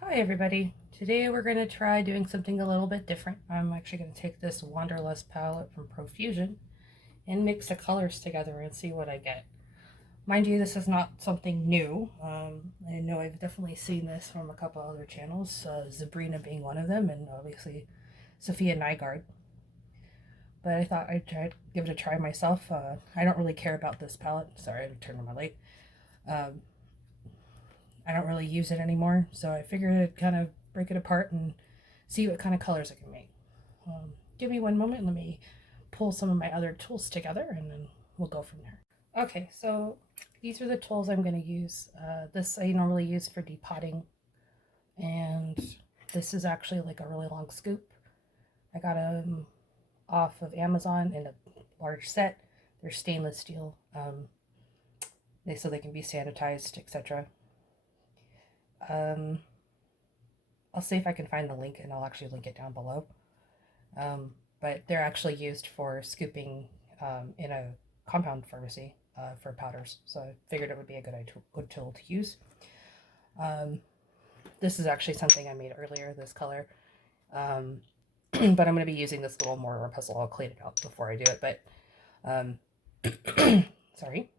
Hi everybody. Today we're going to try doing something a little bit different. I'm actually going to take this Wanderlust palette from Profusion and mix the colors together and see what I get. Mind you, this is not something new. I know I've definitely seen this from a couple other channels, Zabrina being one of them, and obviously Sophia Nygaard. But I thought I'd give it a try myself. I don't really care about this palette. Sorry, I turned on my light. Um, I don't really use it anymore, so I figured I'd kind of break it apart and see what kind of colors I can make. Give me one moment, let me pull some of my other tools together and then we'll go from there. Okay, so these are the tools I'm going to use. This I normally use for depotting, and this is actually like a really long scoop. I got them off of Amazon in a large set. They're stainless steel, so they can be sanitized, etc. I'll see if I can find the link and I'll actually link it down below. But they're actually used for scooping in a compound pharmacy for powders. So I figured it would be a good tool to use. This is actually something I made earlier, this color. But I'm going to be using this little mortar or pestle. I'll clean it out before I do it. But sorry.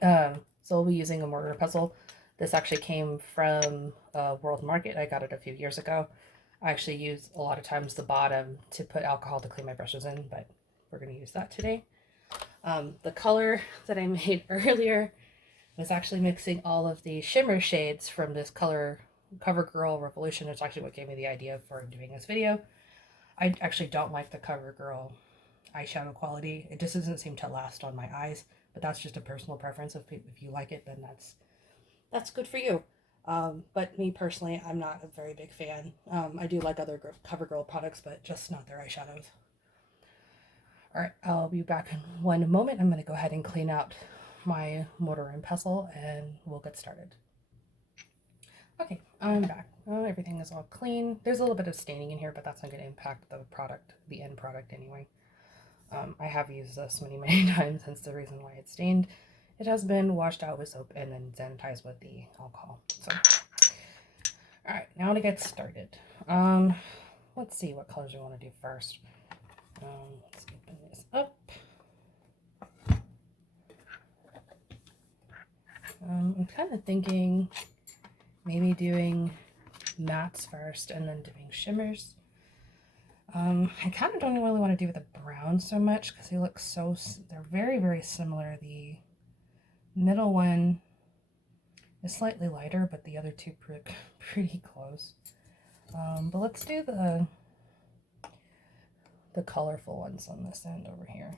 So we'll be using a mortar or pestle. This actually came from World Market. I got it a few years ago. I actually use a lot of times the bottom to put alcohol to clean my brushes in, but we're going to use that today. The color that I made earlier was actually mixing all of the shimmer shades from this color CoverGirl Revolution. It's actually what gave me the idea for doing this video. I actually don't like the CoverGirl eyeshadow quality. It just doesn't seem to last on my eyes, but that's just a personal preference. If you like it, then that's good for you. But me personally, I'm not a very big fan. I do like other CoverGirl products, but just not their eyeshadows. Alright, I'll be back in one moment. I'm going to go ahead and clean out my mortar and pestle and we'll get started. Okay, I'm back. Everything is all clean. There's a little bit of staining in here, but that's not going to impact the end product anyway. I have used this many times, hence the reason why it's stained. It has been washed out with soap and then sanitized with the alcohol. So, all right, now to get started. Let's see what colors we want to do first. Let's open this up. I'm kind of thinking maybe doing mattes first and then doing shimmers. I kind of don't really want to do the brown so much because they look they're very similar. The middle one is slightly lighter, but the other two pretty close. But let's do the colorful ones on this end over here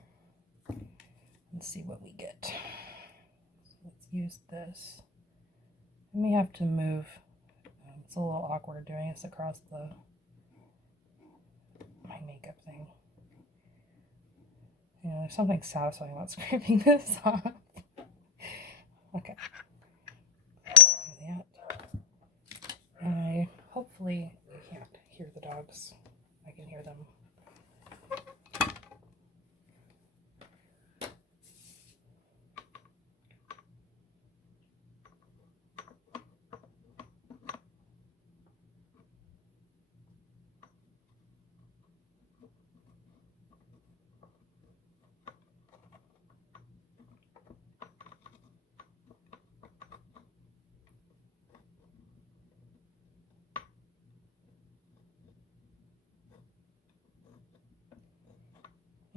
and see what we get. So let's use this. I may have to move. It's a little awkward doing this across my makeup thing. You know, there's something satisfying about scraping this off. Okay. Do that. Hopefully you can't hear the dogs. I can hear them.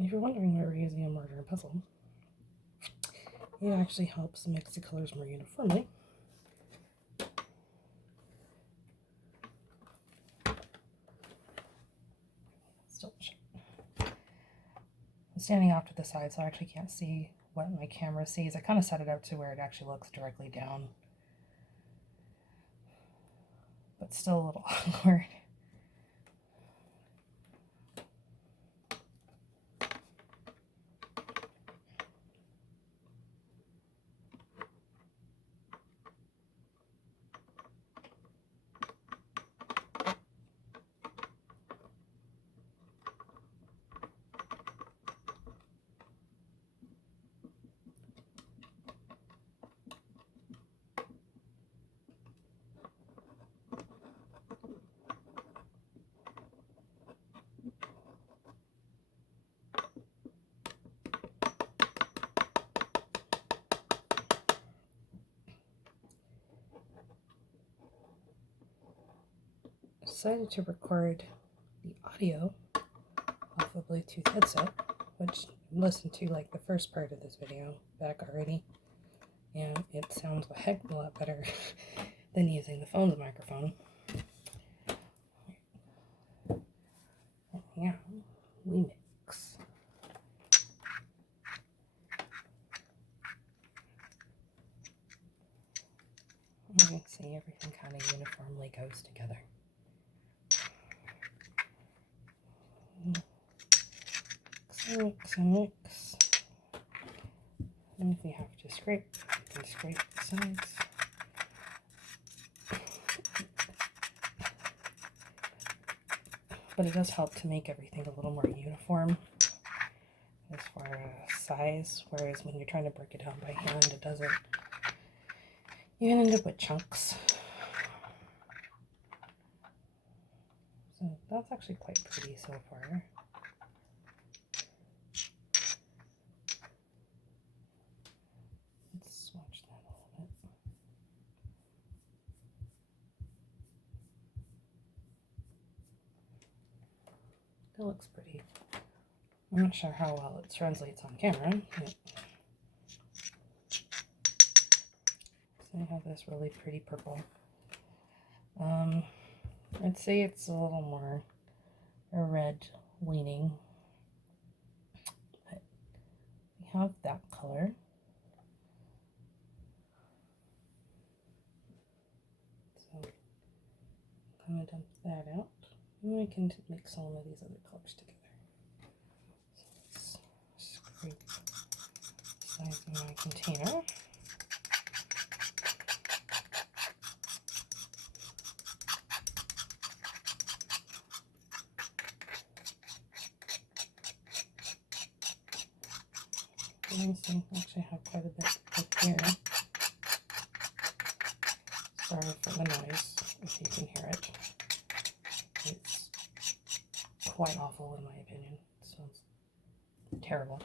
If you're wondering why we're using a mortar and pestle, it actually helps mix the colors more uniformly. Still, I'm standing off to the side, so I actually can't see what my camera sees. I kind of set it up to where it actually looks directly down, but still a little awkward. decided to record the audio off a Bluetooth headset, which I listened to like the first part of this video back already, and it sounds a heck of a lot better than using the phone's microphone. Yeah, we mix. You can see everything kind of uniformly goes together. Mix and mix. And if you have to scrape, you can scrape the sides. But it does help to make everything a little more uniform as far as size, whereas when you're trying to break it down by hand, it doesn't. You can end up with chunks. So that's actually quite pretty so far. Let's swatch that a little bit. That looks pretty. I'm not sure how well it translates on camera, but so I have this really pretty purple. I'd say it's a little more a red leaning, but we have that color. So I'm going to dump that out, and we can mix some of these other colors together. So let's scrape the sides of my container. So actually have quite a bit up here. Sorry for the noise, if you can hear it. It's quite awful in my opinion. It sounds terrible.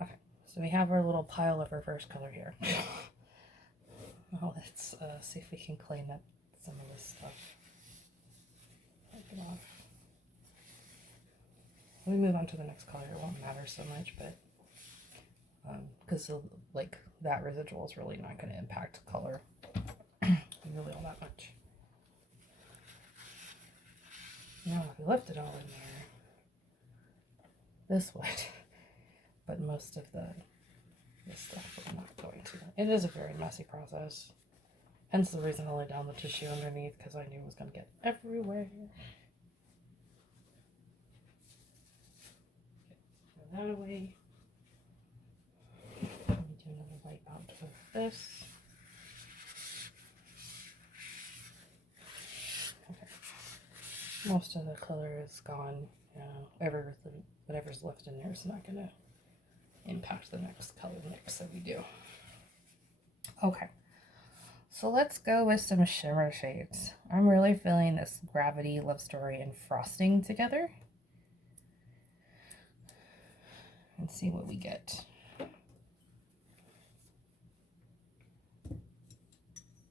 Okay, so we have our little pile of reverse color here. Now let's see if we can clean up some of this stuff. Wipe it off. When we move on to the next color, it won't matter so much, but because like that residual is really not going to impact color really all that much. Now if we left it all in there, this would, but most of this stuff we're not going to. It is a very messy process, hence the reason I laid down the tissue underneath, because I knew it was going to get everywhere. That away. Let me do another wipe out of this. Okay. Most of the color is gone. Whatever's left in there is not going to impact the next color mix that we do. Okay. So let's go with some shimmer shades. I'm really feeling this Gravity, Love Story, and Frosting together. And see what we get.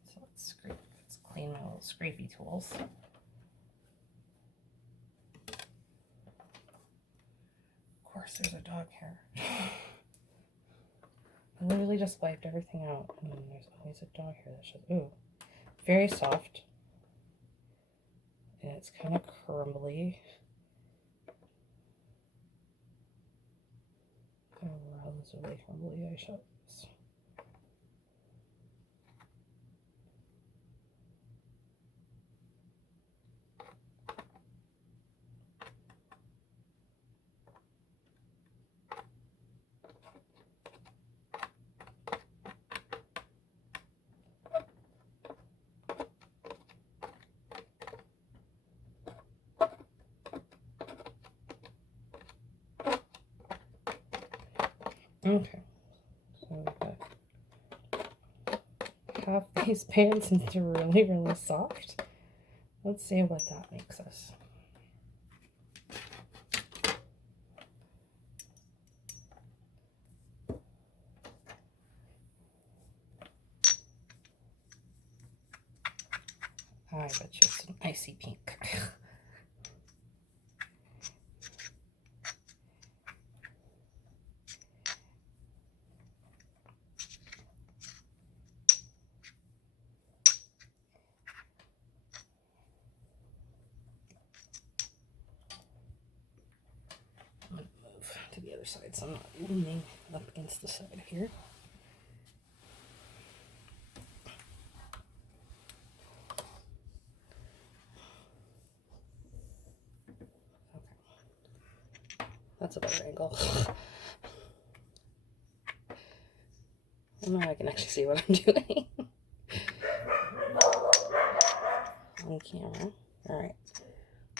So let's clean my little scrapey tools. Of course, there's a dog hair. I literally just wiped everything out, and then there's always a dog hair that shows. Ooh, very soft, and it's kind of crumbly. Relatively crumbly eyeshadows. Okay, so half these pants into really, really soft. Let's see what that makes us. I bet you it's an icy pink. I'm going to move to the other side so I'm not leaning up against the side here. That's a better angle. Now I can actually see what I'm doing on camera. Alright,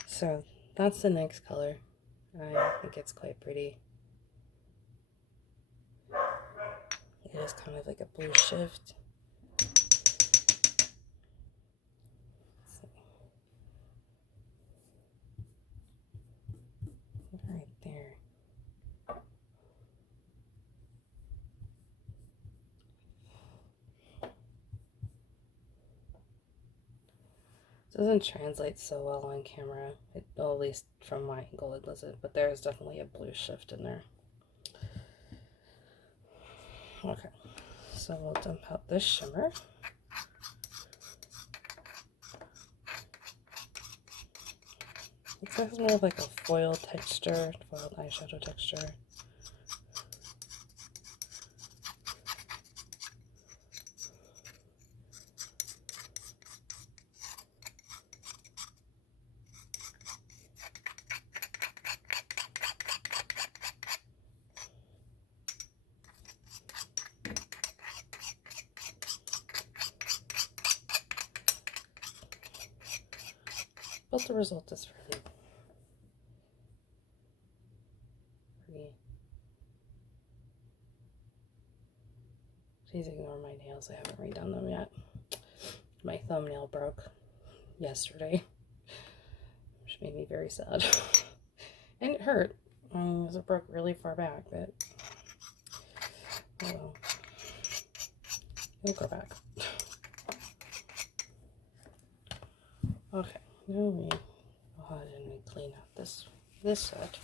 so that's the next color. I think it's quite pretty. It is kind of like a blue shift. Right there. It doesn't translate so well on camera, well, at least from my angle it doesn't, but there is definitely a blue shift in there. Okay, so we'll dump out this shimmer. It has more of like a foil texture, foiled eyeshadow texture. But the result is really pretty. Please ignore my nails, I haven't redone them yet. My thumbnail broke yesterday, which made me very sad. And it hurt, because it broke really far back, but oh well. It'll go back. Okay, now we go ahead and we clean out this set.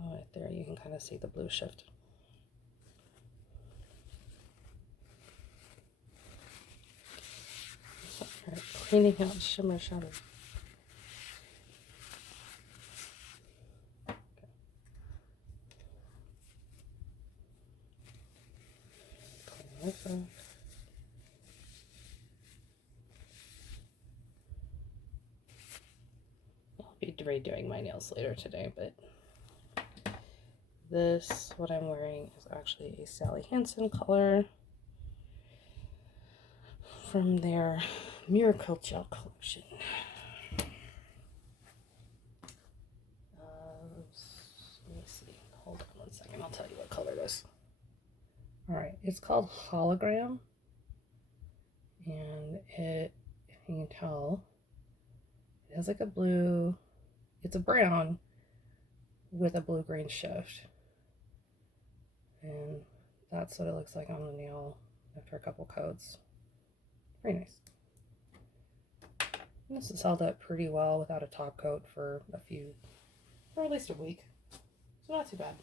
Oh, right there, you can kind of see the blue shift. Alright, cleaning out shimmer shadow. I'll be redoing my nails later today, but this, what I'm wearing, is actually a Sally Hansen color from their Miracle Gel collection. Let me see. Hold on one second. I'll tell you what color it is. Alright, it's called Hologram. And it, if you can tell, it has like a blue, it's a brown with a blue-green shift. And that's what it looks like on the nail after a couple coats. Very nice. And this has held up pretty well without a top coat for at least a week. So not too bad.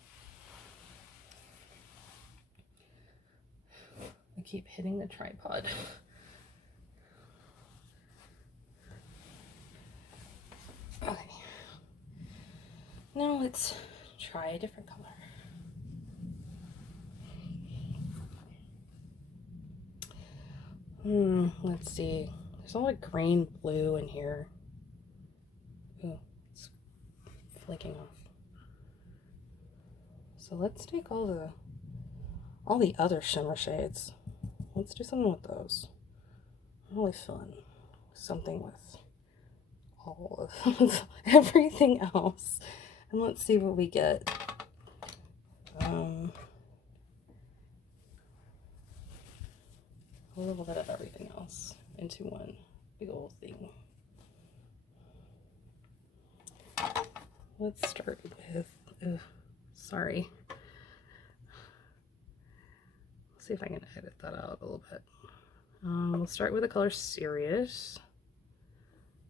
I keep hitting the tripod. Okay. Now let's try a different color. Let's see. There's a lot of green blue in here. Ooh, it's flaking off. So let's take all the other shimmer shades. Let's do something with those. I'm really feeling something with all of everything else. And let's see what we get. A little bit of everything else into one big old thing. Let's start with, sorry, see if I can edit that out a little bit. We'll start with the color Serious.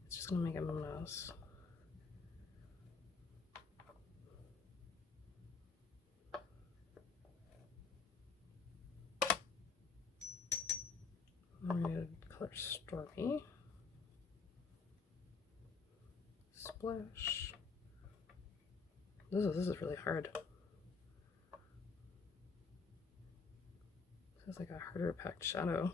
It's just gonna make a mess. I'm gonna do color Stormy. Splash. This is really hard. This is like a harder packed shadow.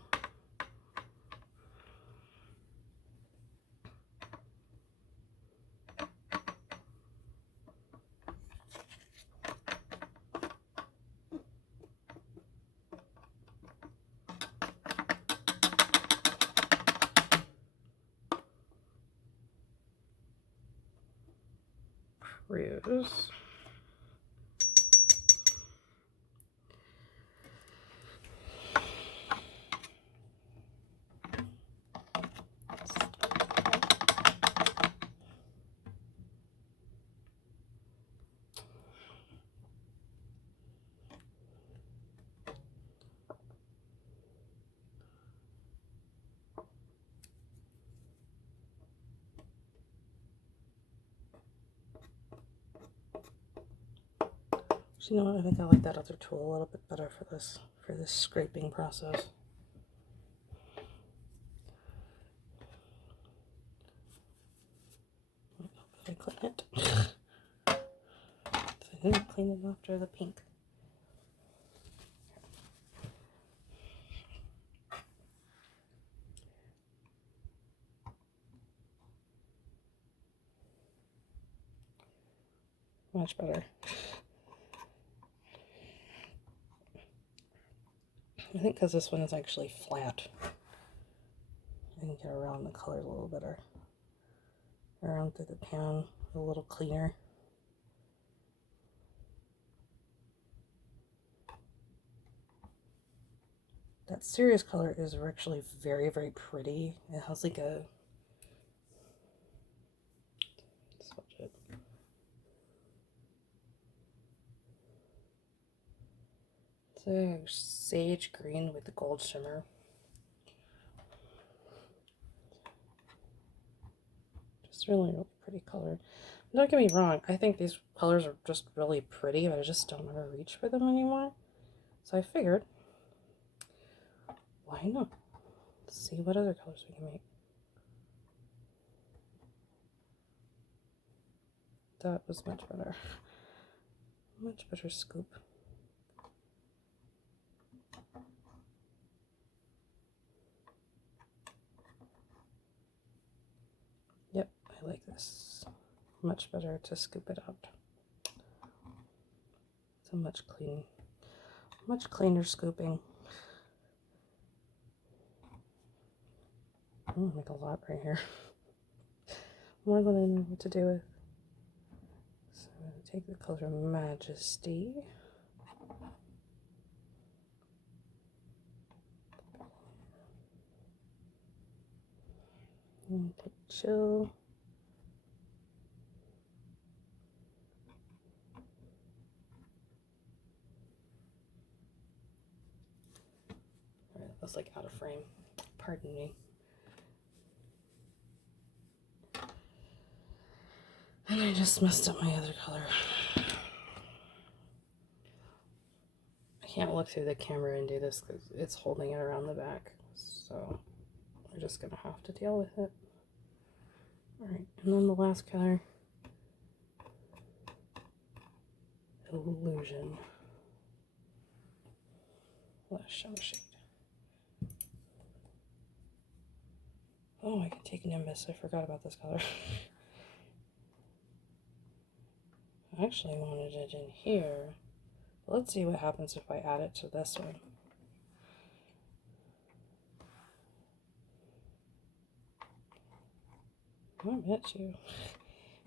Cruise. You know what? I think I like that other tool a little bit better for this scraping process. I clean it. I didn't clean it after the pink. Much better. I think because this one is actually flat, I can get around the color a little better. Around through the pan a little cleaner. That Serious color is actually very, very pretty. It has like a... Switch it. It's a sage green with the gold shimmer. Just really, really pretty color. Don't get me wrong, I think these colors are just really pretty, but I just don't want to reach for them anymore. So I figured, why not? Let's see what other colors we can make. That was much better. Much better scoop. Yep, I like this. Much better to scoop it out. It's a much cleaner scooping. I'm gonna make a lot right here. More than I know what to do with. So I'm gonna take the color Majesty. And take Chill. Alright, that was like out of frame. Pardon me. And I just messed up my other color. I can't look through the camera and do this because it's holding it around the back. So we're just gonna have to deal with it. Alright, and then the last color, Illusion. Last shadow shade. Oh, I can take Nimbus. I forgot about this color. I actually wanted it in here. But let's see what happens if I add it to this one. I bet you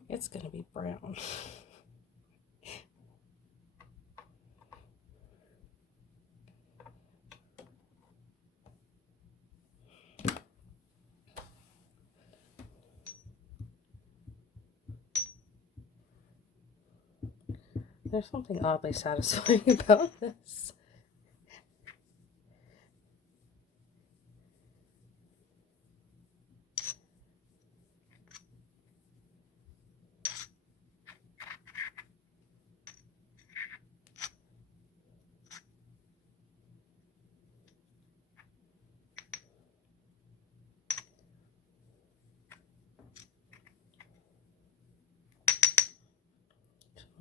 it's gonna be brown. There's something oddly satisfying about this.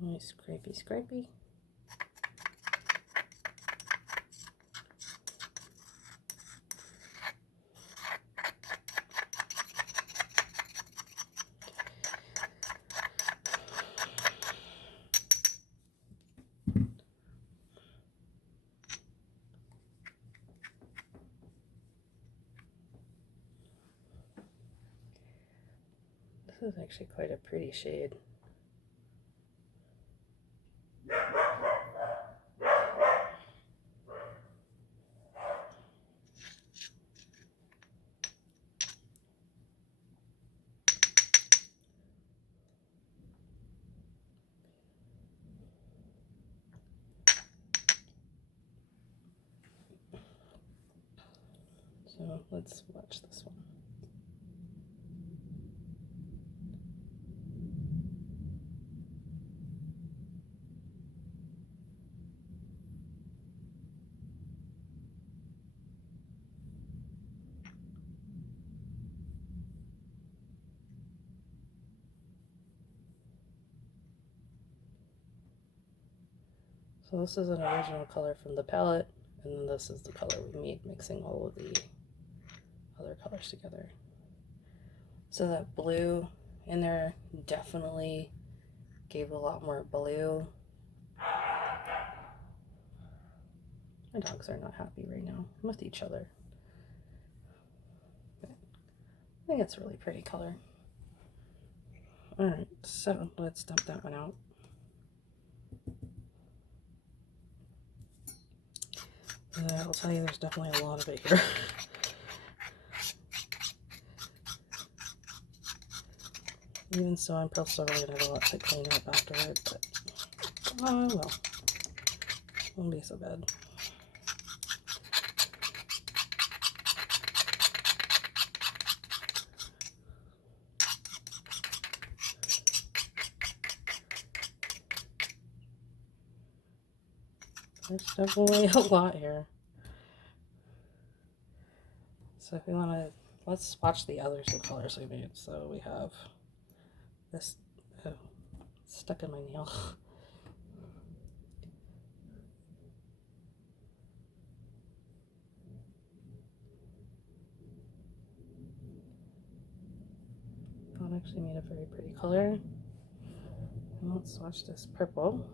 Nice scrapey, scrapey. This is actually quite a pretty shade. So let's watch this one. So this is an original color from the palette, and then this is the color we made mixing all of the other colors together. So that blue in there definitely gave a lot more blue. My dogs are not happy right now with each other. But I think it's a really pretty color. Alright, so let's dump that one out. I'll tell you, there's definitely a lot of it here. Even so, I'm probably still going to have a lot to clean up afterward, but oh well. Won't be so bad. There's definitely a lot here. So if we want to, let's swatch the other two colors we made. So we have this, oh, it's stuck in my nail. That actually made a very pretty color. And let's swatch this purple.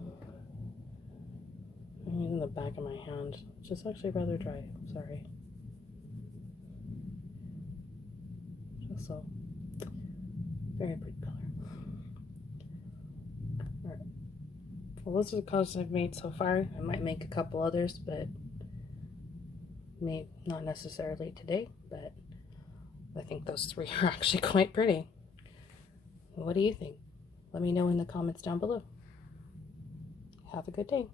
I'm using the back of my hand, which is actually rather dry. Sorry. Just so very pretty color. Alright. Well, those are the colors I've made so far. I might make a couple others, but not necessarily today, but I think those three are actually quite pretty. What do you think? Let me know in the comments down below. Have a good day.